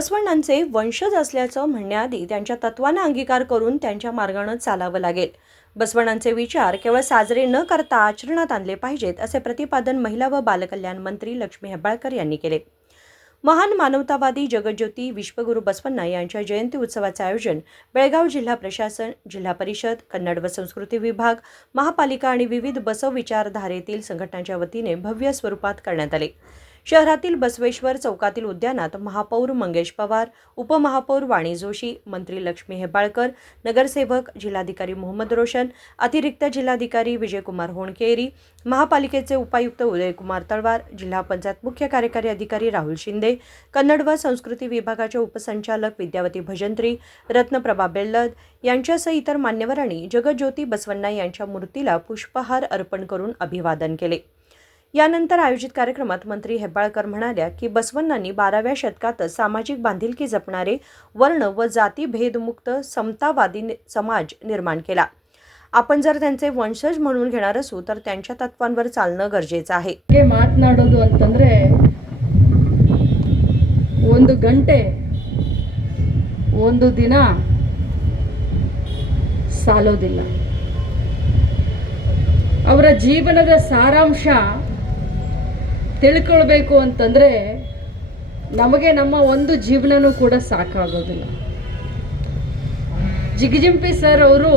बसवण्णांचे वंशज असल्याचं म्हणण्याआधी त्यांच्या तत्वांना अंगीकार करून त्यांच्या मार्गाने चालावं लागेल। बसवण्णांचे विचार केवळ साजरे न करता आचरणात आणले पाहिजेत, असे प्रतिपादन महिला व बालकल्याण मंत्री लक्ष्मी हेब्बाळकर यांनी केले। महान मानवतावादी जगज्योती विश्वगुरू बसवण्णा यांच्या जयंती उत्सवाचे आयोजन बेळगाव जिल्हा प्रशासन, जिल्हा परिषद, कन्नड व संस्कृती विभाग, महापालिका आणि विविध बसव विचारधारेतील संघटनांच्या वतीने भव्य स्वरूपात करण्यात आले। शहरातील बसवेश्वर चौकातील उद्यानात महापौर मंगेश पवार, उपमहापौर वाणी जोशी, मंत्री लक्ष्मी हेब्बाळकर, नगरसेवक जिल्हाधिकारी मोहम्मद रोशन, अतिरिक्त जिल्हाधिकारी विजयकुमार होणकेरी, महापालिकेचे उपायुक्त उदयकुमार तळवार, जिल्हा पंचायत मुख्य कार्यकारी अधिकारी राहुल शिंदे, कन्नड व संस्कृती विभागाचे उपसंचालक विद्यावती भजंत्री, रत्नप्रभा बेल्लद यांच्यासह इतर मान्यवरांनी जगज्योती बसवण्णा यांच्या मूर्तीला पुष्पहार अर्पण करून अभिवादन केले। यानंतर आयोजित कार्यक्रमात मंत्री हेब्बाळकर म्हणाल्या की बसवण्णांनी 12व्या शतकातच सामाजिक बांधिलकी जपणारे वर्ण व जाती भेदमुक्त समतावादी समाज निर्माण केला। आपण जर त्यांचे वंशज म्हणून घेणार असू तर त्यांच्या तत्वांवर चालणं गरजेचं आहे। ಮಾತನಾಡೋದು ಅಂತಂದ್ರೆ ಒಂದು ಗಂಟೆ ಒಂದು ದಿನ ಸಾಲೋದಿಲ್ಲ। ಅವರ ಜೀವನದ ಸಾರಾಂಶ ತಿಳ್ಕೊಳ್ಬೇಕು ಅಂತಂದ್ರೆ ನಮಗೆ ನಮ್ಮ ಒಂದು ಜೀವನನೂ ಕೂಡ ಸಾಕಾಗೋದಿಲ್ಲ। ಜಿಗಜಿಂಪಿ ಸರ್ ಅವರು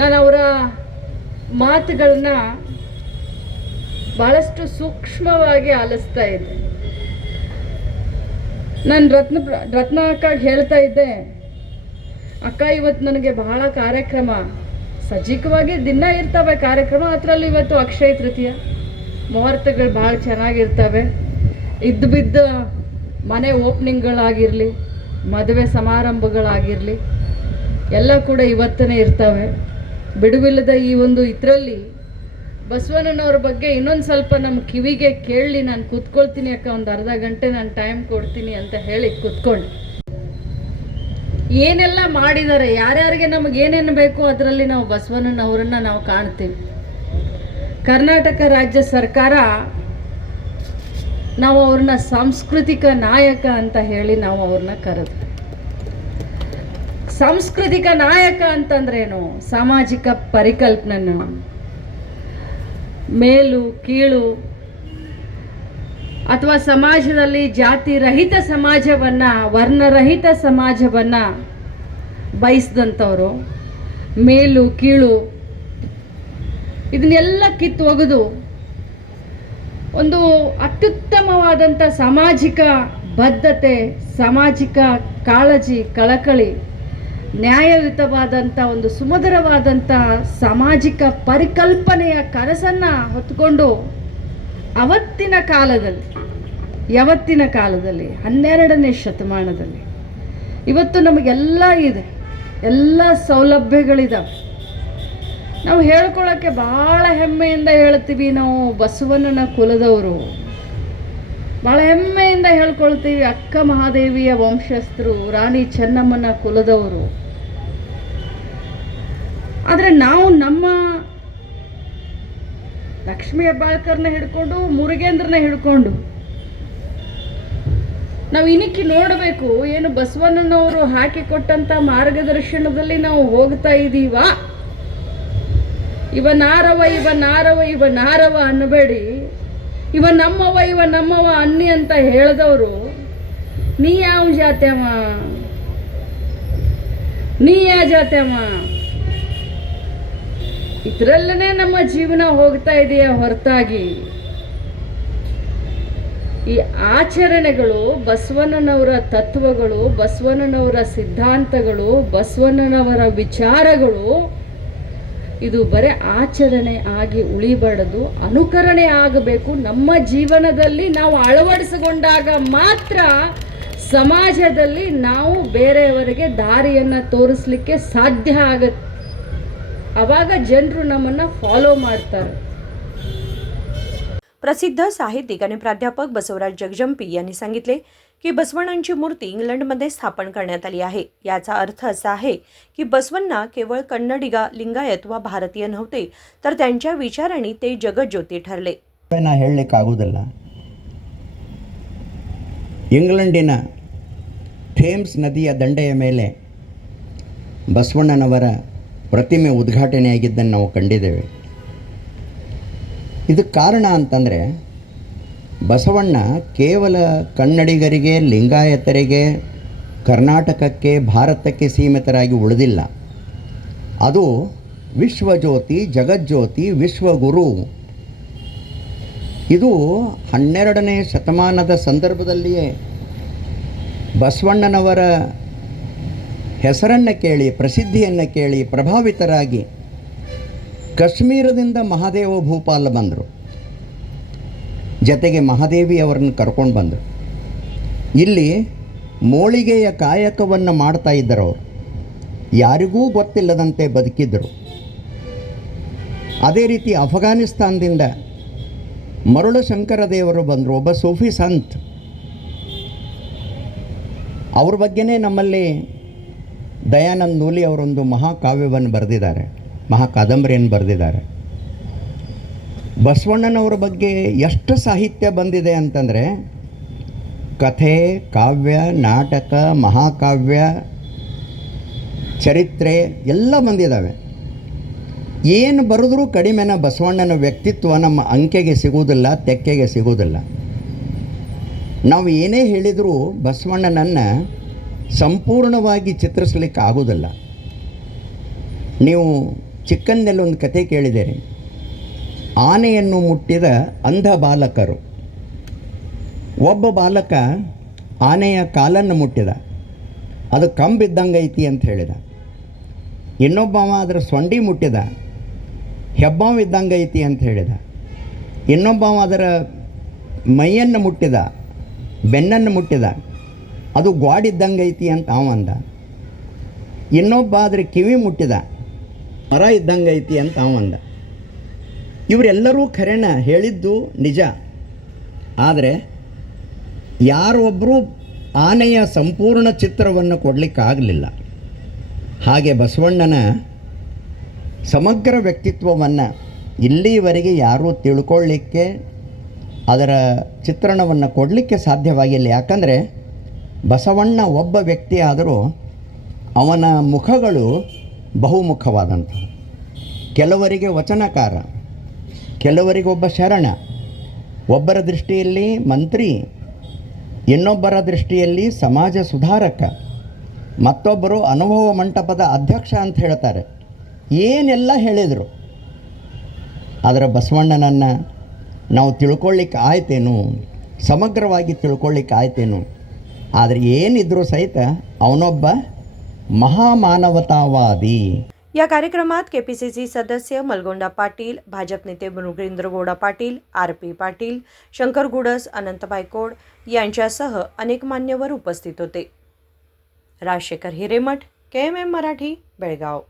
ನಾನು ಅವರ ಮಾತುಗಳನ್ನ ಬಹಳಷ್ಟು ಸೂಕ್ಷ್ಮವಾಗಿ ಆಲಿಸ್ತಾ ಇದ್ದೆ। ನಾನು ರತ್ನ ಅಕ್ಕ ಹೇಳ್ತಾ ಇದ್ದೆ, ಅಕ್ಕ ಇವತ್ತು ನನಗೆ ಬಹಳ ಕಾರ್ಯಕ್ರಮ ಸಜ್ಜಿಕವಾಗಿ ದಿನ ಇರ್ತವೆ ಕಾರ್ಯಕ್ರಮ, ಅದರಲ್ಲಿ ಇವತ್ತು ಅಕ್ಷಯ ತೃತೀಯ ಮುಹೂರ್ತಗಳು ಭಾಳ ಚೆನ್ನಾಗಿರ್ತವೆ। ಇದ್ದು ಬಿದ್ದ ಮನೆ ಓಪನಿಂಗ್ಗಳಾಗಿರಲಿ, ಮದುವೆ ಸಮಾರಂಭಗಳಾಗಿರಲಿ ಎಲ್ಲ ಕೂಡ ಇವತ್ತನೇ ಇರ್ತವೆ। ಬಿಡುವಿಲ್ಲದ ಈ ಒಂದು ಇದರಲ್ಲಿ ಬಸವಣ್ಣನವ್ರ ಬಗ್ಗೆ ಇನ್ನೊಂದು ಸ್ವಲ್ಪ ನಮ್ಮ ಕಿವಿಗೆ ಕೇಳಲಿ, ನಾನು ಕೂತ್ಕೊಳ್ತೀನಿ ಅಕ್ಕ, ಒಂದು ಅರ್ಧ ಗಂಟೆ ನಾನು ಟೈಮ್ ಕೊಡ್ತೀನಿ ಅಂತ ಹೇಳಿ ಕೂತ್ಕೊಂಡು ಏನೆಲ್ಲ ಮಾಡಿದ್ದಾರೆ, ಯಾರ್ಯಾರಿಗೆ ನಮಗೆ ಏನೇನು ಬೇಕು ಅದರಲ್ಲಿ ನಾವು ಬಸವಣ್ಣನವರನ್ನ ನಾವು ಕಾಣ್ತೀವಿ। ಕರ್ನಾಟಕ ರಾಜ್ಯ ಸರ್ಕಾರ ನಾವು ಅವ್ರನ್ನ ಸಾಂಸ್ಕೃತಿಕ ನಾಯಕ ಅಂತ ಹೇಳಿ ನಾವು ಅವ್ರನ್ನ ಕರೆದು, ಸಾಂಸ್ಕೃತಿಕ ನಾಯಕ ಅಂತಂದ್ರೇನು, ಸಾಮಾಜಿಕ ಪರಿಕಲ್ಪನೆಯನ್ನು ಮೇಲು ಕೀಳು ಅಥವಾ ಸಮಾಜದಲ್ಲಿ ಜಾತಿ ರಹಿತ ಸಮಾಜವನ್ನ, ವರ್ಣರಹಿತ ಸಮಾಜವನ್ನ ಬಯಸಿದಂಥವರು, ಮೇಲು ಕೀಳು ಇದನ್ನೆಲ್ಲ ಕಿತ್ತು ಒಗೆದು ಒಂದು ಅತ್ಯುತ್ತಮವಾದಂಥ ಸಾಮಾಜಿಕ ಬದ್ಧತೆ, ಸಾಮಾಜಿಕ ಕಾಳಜಿ, ಕಳಕಳಿ, ನ್ಯಾಯಯುತವಾದಂಥ ಒಂದು ಸುಮಧುರವಾದಂಥ ಸಾಮಾಜಿಕ ಪರಿಕಲ್ಪನೆಯ ಕನಸನ್ನು ಹೊತ್ತುಕೊಂಡು ಯಾವತ್ತಿನ ಕಾಲದಲ್ಲಿ 12ನೇ ಶತಮಾನದಲ್ಲಿ ಇವತ್ತು ನಮಗೆಲ್ಲ ಇದೆ, ಎಲ್ಲ ಸೌಲಭ್ಯಗಳಿದಾವೆ। ನಾವು ಹೇಳ್ಕೊಳ್ಳೋಕ್ಕೆ ಭಾಳ ಹೆಮ್ಮೆಯಿಂದ ಹೇಳ್ತೀವಿ, ನಾವು ಬಸವಣ್ಣನ ಕುಲದವರು, ಭಾಳ ಹೆಮ್ಮೆಯಿಂದ ಹೇಳ್ಕೊಳ್ತೀವಿ, ಅಕ್ಕ ಮಹಾದೇವಿಯ ವಂಶಸ್ಥರು, ರಾಣಿ ಚೆನ್ನಮ್ಮನ ಕುಲದವರು। ಆದರೆ ನಾವು ನಮ್ಮ ಲಕ್ಷ್ಮೀ ಹೆಬ್ಬಾಳ್ಕರ್ನ ಹಿಡ್ಕೊಂಡು, ಮುರುಗೇಂದ್ರನ ಹಿಡ್ಕೊಂಡು ನಾವು ಇನಿಕ್ಕಿ ನೋಡಬೇಕು, ಏನು ಬಸವಣ್ಣನವರು ಹಾಕಿಕೊಟ್ಟಂಥ ಮಾರ್ಗದರ್ಶನದಲ್ಲಿ ನಾವು ಹೋಗ್ತಾ ಇದ್ದೀವಾ? ಇವ ನಾರವ ಅನ್ನಬೇಡಿ, ಇವ ನಮ್ಮವ ಅನ್ನಿ ಅಂತ ಹೇಳಿದವರು, ನೀ ಯಾವ ಜಾತ್ಯವ, ನೀ ಯಾವ ಜಾತ್ಯವ, ಇದರಲ್ಲೇ ನಮ್ಮ ಜೀವನ ಹೋಗ್ತಾ ಇದೆಯಾ ಹೊರತಾಗಿ ಈ ಆಚರಣೆಗಳು, ಬಸವಣ್ಣನವರ ತತ್ವಗಳು, ಬಸವಣ್ಣನವರ ಸಿದ್ಧಾಂತಗಳು, ಬಸವಣ್ಣನವರ ವಿಚಾರಗಳು ಇದು ಬರೀ ಆಚರಣೆ ಆಗಿ ಉಳಿಬಾರದು, ಅನುಕರಣೆ ಆಗಬೇಕು। ನಮ್ಮ ಜೀವನದಲ್ಲಿ ನಾವು ಅಳವಡಿಸಿಕೊಂಡಾಗ ಮಾತ್ರ ಸಮಾಜದಲ್ಲಿ ನಾವು ಬೇರೆಯವರಿಗೆ ದಾರಿಯನ್ನು ತೋರಿಸಲಿಕ್ಕೆ ಸಾಧ್ಯ ಆಗುತ್ತೆ, ಆವಾಗ ಜನರು ನಮ್ಮನ್ನು ಫಾಲೋ ಮಾಡ್ತಾರೆ। प्रसिद्ध साहित्यिक आणि प्राध्यापक बसवराज जगजंपी यांनी सांगितले की बसवण्णांची मूर्ती इंग्लंडमध्ये स्थापन करण्यात आली आहे। याचा अर्थ असा आहे की बसवण्णा केवळ कन्नडिगा, लिंगायत वा भारतीय नव्हते, तर त्यांच्या विचारांनी ते जगज्योती ठरले। ನಾ ಹೇಳಲಿಕ್ಕಾಗೋದಿಲ್ಲ, ಇಂಗ್ಲೆಂಡಿನ ಥೇಮ್ಸ್ ನದಿಯ ದಂಡೆಯ ಮೇಲೆ ಬಸವಣ್ಣನವರ ಪ್ರತಿಮೆ ಉದ್ಘಾಟನೆಯಾಗಿದ್ದನ್ನು ನಾವು ಕಂಡಿದ್ದೇವೆ. ಇದಕ್ಕೆ ಕಾರಣ ಅಂತಂದರೆ ಬಸವಣ್ಣ ಕೇವಲ ಕನ್ನಡಿಗರಿಗೆ, ಲಿಂಗಾಯತರಿಗೆ, ಕರ್ನಾಟಕಕ್ಕೆ, ಭಾರತಕ್ಕೆ ಸೀಮಿತರಾಗಿ ಉಳಿದಿಲ್ಲ. ಅದು ವಿಶ್ವಜ್ಯೋತಿ, ಜಗಜ್ಯೋತಿ, ವಿಶ್ವಗುರು. ಇದು 12ನೇ ಶತಮಾನದ ಸಂದರ್ಭದಲ್ಲಿಯೇ ಬಸವಣ್ಣನವರ ಹೆಸರನ್ನು ಕೇಳಿ, ಪ್ರಸಿದ್ಧಿಯನ್ನು ಕೇಳಿ ಪ್ರಭಾವಿತರಾಗಿ ಕಾಶ್ಮೀರದಿಂದ ಮಹಾದೇವ ಭೂಪಾಲ್ ಬಂದರು. ಜೊತೆಗೆ ಮಹಾದೇವಿ ಅವರನ್ನು ಕರ್ಕೊಂಡು ಬಂದರು. ಇಲ್ಲಿ ಮೋಳಿಗೆಯ ಕಾಯಕವನ್ನು ಮಾಡ್ತಾ ಇದ್ದರು. ಅವರು ಯಾರಿಗೂ ಗೊತ್ತಿಲ್ಲದಂತೆ ಬದುಕಿದ್ದರು. ಅದೇ ರೀತಿ ಅಫ್ಘಾನಿಸ್ತಾನದಿಂದ ಮರುಳು ಶಂಕರ ದೇವರು ಬಂದರು, ಒಬ್ಬ ಸೂಫಿ ಸಂತ್. ಅವ್ರ ಬಗ್ಗೆನೇ ನಮ್ಮಲ್ಲಿ ದಯಾನಂದ್ ನೂಲಿ ಅವರೊಂದು ಮಹಾಕಾವ್ಯವನ್ನು ಬರೆದಿದ್ದಾರೆ, ಮಹಾಕಾದಂಬರಿಯನ್ನು ಬರೆದಿದ್ದಾರೆ. ಬಸವಣ್ಣನವರ ಬಗ್ಗೆ ಎಷ್ಟು ಸಾಹಿತ್ಯ ಬಂದಿದೆ ಅಂತಂದರೆ ಕಥೆ, ಕಾವ್ಯ, ನಾಟಕ, ಮಹಾಕಾವ್ಯ, ಚರಿತ್ರೆ ಎಲ್ಲ ಬಂದಿದ್ದಾವೆ. ಏನು ಬರೆದ್ರೂ ಕಡಿಮೆನ ಬಸವಣ್ಣನ ವ್ಯಕ್ತಿತ್ವ ನಮ್ಮ ಅಂಕೆಗೆ ಸಿಗುವುದಿಲ್ಲ, ತೆಕ್ಕೆಗೆ ಸಿಗುವುದಿಲ್ಲ. ನಾವು ಏನೇ ಹೇಳಿದರೂ ಬಸವಣ್ಣನನ್ನು ಸಂಪೂರ್ಣವಾಗಿ ಚಿತ್ರಿಸಲಿಕ್ಕೆ ಆಗೋದಿಲ್ಲ. ನೀವು ಚಿಕ್ಕಂದಲ್ಲಿ ಒಂದು ಕತೆ ಕೇಳಿದ್ದೀರಿ, ಆನೆಯನ್ನು ಮುಟ್ಟಿದ ಅಂಧ ಬಾಲಕರು. ಒಬ್ಬ ಬಾಲಕ ಆನೆಯ ಕಾಲನ್ನು ಮುಟ್ಟಿದ, ಅದು ಕಂಬಿದ್ದಂಗೆ ಐತಿ ಅಂತ ಹೇಳಿದ. ಇನ್ನೊಬ್ಬವ ಅದರ ಸೊಂಡಿ ಮುಟ್ಟಿದ, ಹೆಬ್ಬಾವು ಇದ್ದಂಗೆ ಐತಿ ಅಂತ ಹೇಳಿದ. ಇನ್ನೊಬ್ಬವ ಅದರ ಮೈಯನ್ನು ಮುಟ್ಟಿದ, ಬೆನ್ನನ್ನು ಮುಟ್ಟಿದ, ಅದು ಗ್ವಾಡಿದ್ದಂಗೆ ಐತಿ ಅಂತ ಅಂದ. ಇನ್ನೊಬ್ಬ ಅದರ ಕಿವಿ ಮುಟ್ಟಿದ, ಮರ ಇದ್ದಂಗೆ ಐತಿ ಅಂತ ಅಂದ. ಇವರೆಲ್ಲರೂ ಖರೇನ ಹೇಳಿದ್ದು ನಿಜ. ಆದರೆ ಯಾರೊಬ್ಬರೂ ಆನೆಯ ಸಂಪೂರ್ಣ ಚಿತ್ರವನ್ನು ಕೊಡಲಿಕ್ಕಾಗಲಿಲ್ಲ. ಹಾಗೆ ಬಸವಣ್ಣನ ಸಮಗ್ರ ವ್ಯಕ್ತಿತ್ವವನ್ನು ಇಲ್ಲಿವರೆಗೆ ಯಾರೂ ತಿಳ್ಕೊಳ್ಳಿಕ್ಕೆ, ಅದರ ಚಿತ್ರಣವನ್ನು ಕೊಡಲಿಕ್ಕೆ ಸಾಧ್ಯವಾಗಿಲ್ಲ. ಯಾಕಂದರೆ ಬಸವಣ್ಣ ಒಬ್ಬ ವ್ಯಕ್ತಿ ಆದರೂ ಅವನ ಮುಖಗಳು ಬಹುಮುಖವಾದಂಥ. ಕೆಲವರಿಗೆ ವಚನಕಾರ, ಕೆಲವರಿಗೆ ಒಬ್ಬ ಶರಣ, ಒಬ್ಬರ ದೃಷ್ಟಿಯಲ್ಲಿ ಮಂತ್ರಿ, ಇನ್ನೊಬ್ಬರ ದೃಷ್ಟಿಯಲ್ಲಿ ಸಮಾಜ ಸುಧಾರಕ, ಮತ್ತೊಬ್ಬರು ಅನುಭವ ಮಂಟಪದ ಅಧ್ಯಕ್ಷ ಅಂತ ಹೇಳ್ತಾರೆ. ಏನೆಲ್ಲ ಹೇಳಿದರು. ಅದರ ಬಸವಣ್ಣನನ್ನು ನಾವು ತಿಳ್ಕೊಳ್ಳಿಕ್ಕೆ ಆಯ್ತೇನು, ಸಮಗ್ರವಾಗಿ ತಿಳ್ಕೊಳ್ಳಿಕ್ಕೆ ಆಯ್ತೇನು. ಆದರೆ ಏನಿದ್ರೂ ಸಹಿತ ಅವನೊಬ್ಬ महामानवतावादी. या कार्यक्रमात केपीसीसी सदस्य मलगोंडा पाटील, भाजप नेते मृगेंद्रगौडा पाटील, आर.पी. पाटील, शंकर गुडस, अनंत बायकोड यांच्यासह अनेक मान्यवर उपस्थित होते. राजशेखर हिरेमठ, KMM मराठी, बेळगाव.